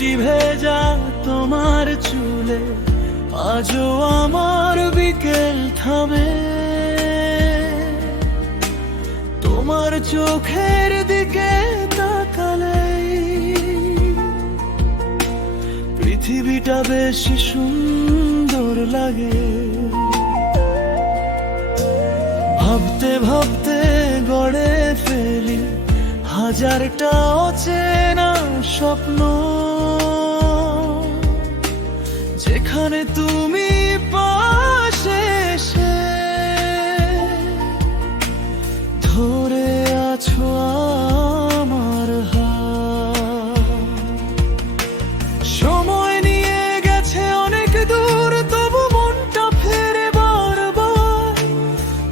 বৃষ্টি ভেজা তোমার চুলে আজও আমার বিকেল থামে। তোমার চোখের দিকে তাকালেই পৃথিবীটা বেশি সুন্দর লাগে। ভাবতে ভাবতে গড়ে ফেলি হাজারটা অচেনা স্বপ্ন, যেখানে তুমি পাশে এসে ধরে আছো আমার হাত। সময় নিয়ে গেছে অনেক দূর, তবু মনটা ফেরে বারবার।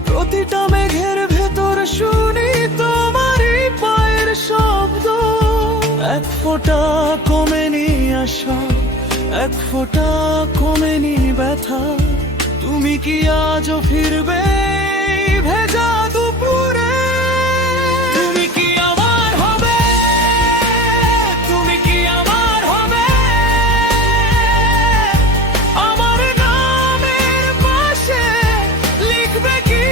প্রতিটা মেঘের ভেতর শুনি তোমারই পায়ের শব্দ। এক ফোঁটা কমেনি আশা, এক ফোঁটা কমেনি ব্যথা। তুমি কি আজও ফিরবে এই ভেজা দুপুরে? তুমি কি আমার হবে? তুমি কি আমার হবে? আমার নামের পাশে লিখবে কি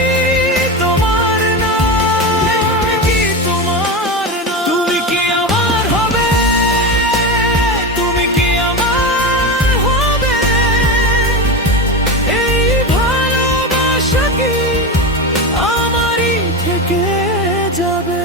তোমার নাম? লিখবে কি তোমার নাম? তুমি কি আমার হবে? তুমি কি আমার হবে? এই ভালোবাসা কি আমারই থেকে যাবে?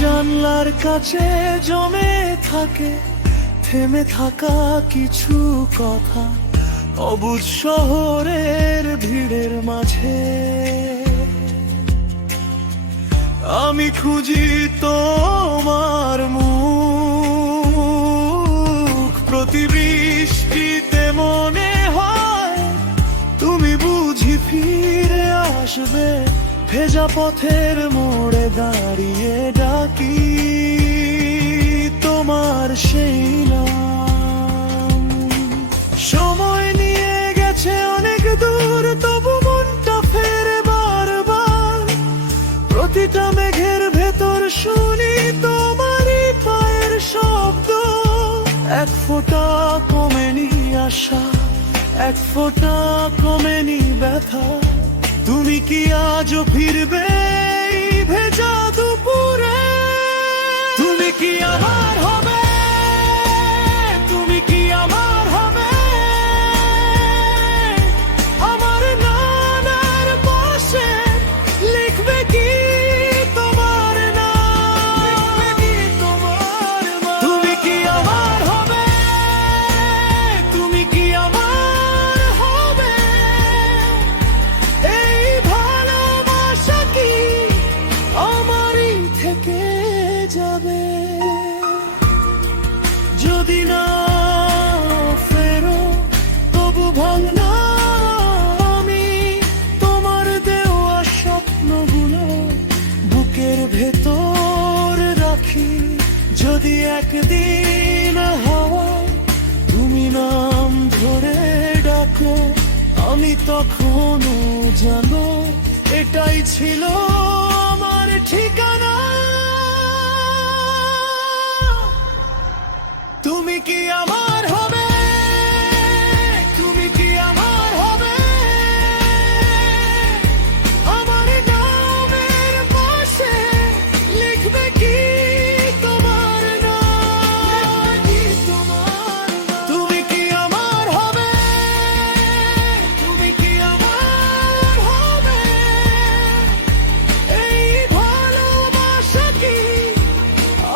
জানলার কাছে জমে থাকে থেমে থাকা কিছু কথা, অবুঝ শহরের ভিড়ের মাঝে। আমি খুঁজি তোমার মুখ, প্রতি বৃষ্টিতে মনে হয় তুমি বুঝি ফিরে আসবে। ভেজা পথের মোড়ে দাঁড়িয়ে ডাকি তোমার সেই নাম। সময় নিয়ে গেছে অনেক দূর, তবু মনটা ফেরে বারবার। প্রতিটা মেঘের ভেতর শুনি তোমারই পায়ের শব্দ। এক ফোঁটা কমেনি আশা, এক ফোঁটা কমেনি ব্যথা। তুমি কি আজও ফিরবে এই ভেজা দুপুরে? তুমি কি আমার হবে? তুমি কি আমার হবে? আমার নামের পাশে লিখবে কি তোমার নাম? লিখবে কি তোমার নাম? তুমি কি আমার হবে? তুমি কি আমার হবে? এই ভালোবাসা কি আমারই থেকে যাবে? যদি না ফেরো তবু ভাঙনা আমি তোমার দেওয়া স্বপ্নগুলো বুকের ভেতর রাখি। যদি একদিন হাওয়ায় তুমি নাম ধরে ডাকো, আমি তখনও জানো এটাই ছিল আমার ঠিকানা। তুমি কি আমার হবে? তুমি কি আমার হবে? আমার নামের পাশে লিখবে কি তোমার নাম? লিখবে কি তোমার নাম? তুমি কি আমার হবে? তুমি কি আমার হবে? এই ভালোবাসা কি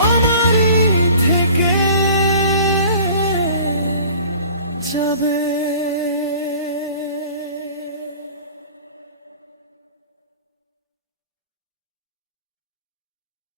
আমারই থেকে যাবে?